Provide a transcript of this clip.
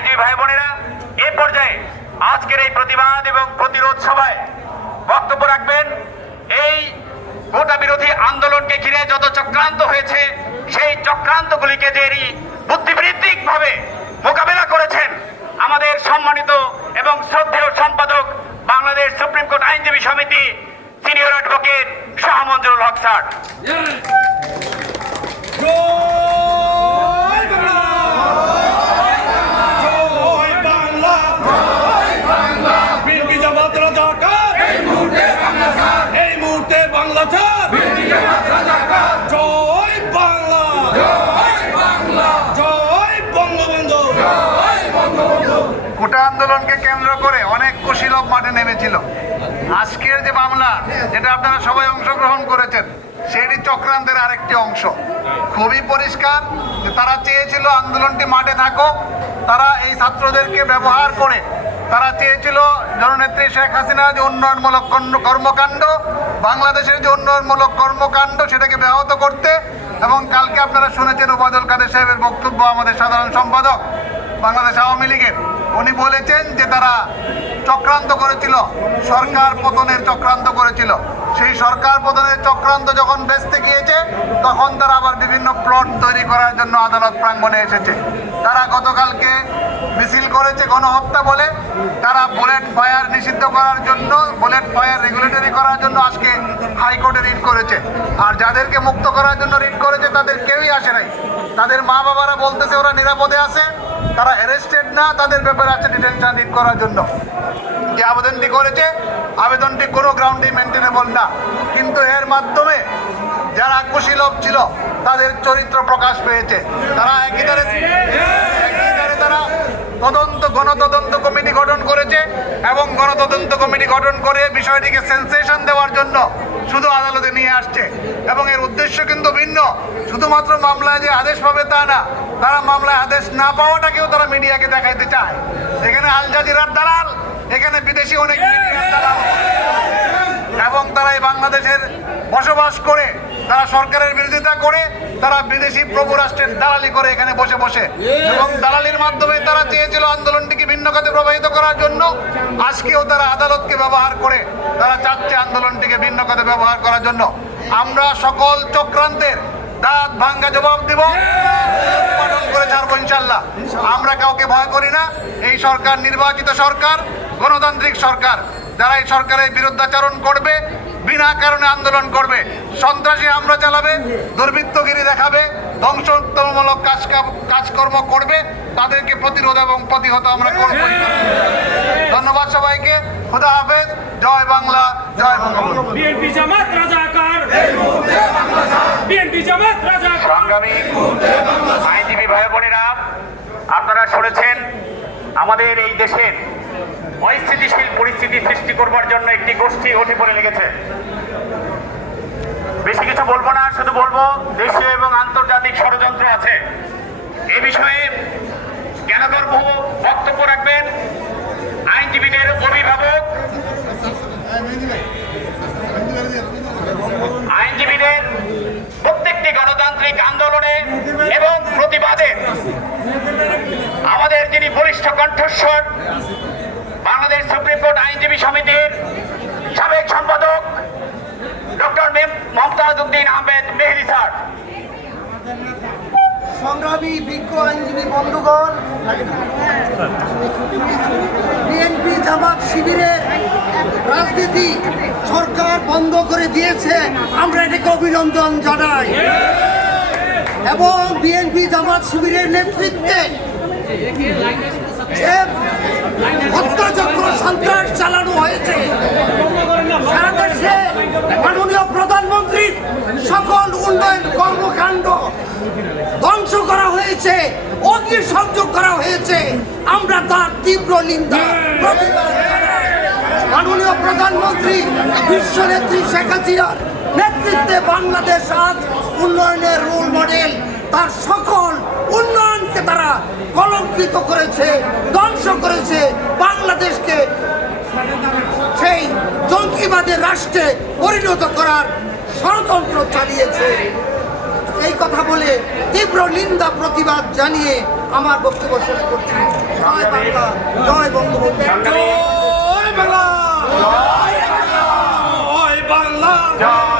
আইনজীবী ভাই বোনেরা, এই পর্যায়ে আজকের এই প্রতিবাদ এবং প্রতিরোধ সভায় বক্তব্য রাখবেন এই কোটা বিরোধী আন্দোলনকে ঘিরে যত চক্রান্ত হয়েছে সেই চক্রান্তগুলিকে যে বুদ্ধিবৃত্তিক ভাবে মোকাবেলা করেছেন আমাদের সম্মানিত এবং শ্রদ্ধেয় সম্পাদক বাংলাদেশ সুপ্রিম কোর্ট আইনজীবী সমিতি সিনিয়র অ্যাডভোকেট শাহ মঞ্জুরুল হক স্যার। কোটা আন্দোলনকে কেন্দ্র করে অনেক কুশীলব মাঠে নেমেছিল। আজকের যে মামলা যেটা আপনারা সবাই অংশগ্রহণ করেছেন সেটি চক্রান্তের আরেকটি অংশ। খুবই পরিষ্কার যে তারা চেয়েছিল আন্দোলনটি মাঠে থাকুক, তারা এই ছাত্রদেরকে ব্যবহার করে তারা চেয়েছিল জননেত্রী শেখ হাসিনা যে উন্নয়নমূলক কর্মকাণ্ড, বাংলাদেশের যে উন্নয়নমূলক কর্মকাণ্ড সেটাকে ব্যাহত করতে। এবং কালকে আপনারা শুনেছেন ওবায়দুল কাদের সাহেবের বক্তব্য, আমাদের সাধারণ সম্পাদক বাংলাদেশ আওয়ামী লীগের, উনি বলেছেন যে তারা চক্রান্ত করেছিল, সরকার পতনের চক্রান্ত করেছিল। সেই সরকার পতনের চক্রান্ত যখন বেঁচতে গিয়েছে তখন তারা আবার বিভিন্ন প্লট তৈরি করার জন্য আদালত প্রাঙ্গণে এসেছে। তারা গতকালকে মিছিল করেছে গণহত্যা বলে, তারা বুলেট ফায়ার নিষিদ্ধ করার জন্য, বুলেট ফায়ার রেগুলেটরি করার জন্য আজকে হাইকোর্টে রিট করেছে। আর যাদেরকে মুক্ত করার জন্য রিট করেছে তাদের কেউই আসে নাই। তাদের মা বাবারা বলতেছে ওরা নিরাপদে আছে, তারা অ্যারেস্টেড না, তাদের ব্যাপারে আছে ডিটেনশন রিট করার জন্য। যে আবেদনটি করেছে আবেদনটি কোনো গ্রাউন্ডে মেনটেনেবল না, কিন্তু এর মাধ্যমে যারা কুশীলব ছিল তাদের চরিত্র প্রকাশ পেয়েছে। তারা একই ধারে তারা গণতদন্ত কমিটি গঠন করেছে এবং গণতদন্ত কমিটি গঠন করে বিষয়টিকে সেন্সেশন দেওয়ার জন্য শুধু আদালতে নিয়ে আসছে। এবং এর উদ্দেশ্য কিন্তু ভিন্ন, শুধুমাত্র মামলায় যে আদেশ পাবে তা না, তারা মামলায় আদেশ না পাওয়াটাকেও তারা মিডিয়াকে দেখাইতে চায়। এখানে আল জাজিরার দালাল, এখানে বিদেশি অনেক মিডিয়ার দালাল, এবং তারা এই বাংলাদেশের বসবাস করে তারা সরকারের বিরোধিতা করে, তারা বিদেশি প্রভু রাষ্ট্রের দালালি করে এখানে বসে বসে। এবং দালালির মাধ্যমে তারা চেয়েছিল আন্দোলনটিকে ভিন্ন খাতে প্রবাহিত করার জন্য। আজকেও তারা আদালতকে ব্যবহার করে তারা চাচ্ছে আন্দোলনটিকে ভিন্ন খাতে ব্যবহার করার জন্য। আমরা সকল চক্রান্তের দাঁত ভাঙ্গা জবাব দেব, উৎপাদন করে ছাড়বো ইনশাল্লাহ। আমরা কাউকে ভয় করি না। এই সরকার নির্বাচিত সরকার, গণতান্ত্রিক সরকার। যারা এই সরকারের বিরুদ্ধাচরণ করবে, বিনা কারণে আন্দোলন করবে, সন্ত্রাসী হামলা চালাবে, দুর্বৃত্তগিরি দেখাবে, ধ্বংসাত্মকমূলক কাজকর্ম করবে, তাদেরকে প্রতিরোধ এবং প্রতিহত আমরা করব। ধন্যবাদ সবাইকে। খোদা হাফেজ। জয় বাংলা, জয় বঙ্গবন্ধু। বিএনপি জামাত রাজাকার, বিএনপি জামাত রাজাকার। সংগ্রামী আইনজীবী ভাই বোনেরা, আপনারা শুনেছেন আমাদের এই দেশের অস্থিতিশীল পরিস্থিতি সৃষ্টি করবার জন্য একটি গোষ্ঠী উঠে পড়ে লেগেছে। বেশি কিছু বলবো না, শুধু বলবো দেশীয় এবং আন্তর্জাতিক ষড়যন্ত্র আছে। এ বিষয়ে জ্ঞানগর্ভ বক্তব্য রাখবেন আইনজীবীদের অভিভাবক, আইনজীবীদের প্রত্যেকটি গণতান্ত্রিক আন্দোলনে এবং প্রতিবাদে আমাদের যিনি বলিষ্ঠ কণ্ঠস্বর, বাংলাদেশ সুপ্রিম কোর্ট আইনজীবী সমিতির সাবেক সম্পাদক ডক্টর মমতাজ উদ্দিন আহমেদ মেহেদি স্যার। সংগ্রামী বিজ্ঞ আইনজীবী বন্ধুগণ, বিএনপি জামাত শিবিরের রাজনীতি সরকার বন্ধ করে দিয়েছে, আমরা এটাকে অভিনন্দন জানাই। এবং বিএনপি জামাত শিবিরের নেতৃত্বে যে হত্যাযজ্ঞ সন্ত্রাস চালানো হয়েছে, সারা দেশে মাননীয় প্রধানমন্ত্রীর সকল উন্নয়ন কর্মকাণ্ড ধ্বংস করা হয়েছে, অগ্নিসংযোগ করা হয়েছে, আমরা তার তীব্র নিন্দা প্রতিবাদ জানাই। মাননীয় প্রধানমন্ত্রী বিশ্বনেত্রী শেখ হাসিনার নেতৃত্বে বাংলাদেশ আজ উন্নয়নের রোল মডেল। তার সকল উন্নয়নকে তারা কলঙ্কিত করেছে, ধ্বংস করেছে, বাংলাদেশকে সেই জঙ্গিবাদের রাষ্ট্রে পরিণত করার ষড়যন্ত্র চালিয়েছে। এই কথা বলে তীব্র নিন্দা প্রতিবাদ জানিয়ে আমার বক্তব্য শেষ করছি। জয় বঙ্গবন্ধু। জয় বাংলা, জয় বাংলা, জয়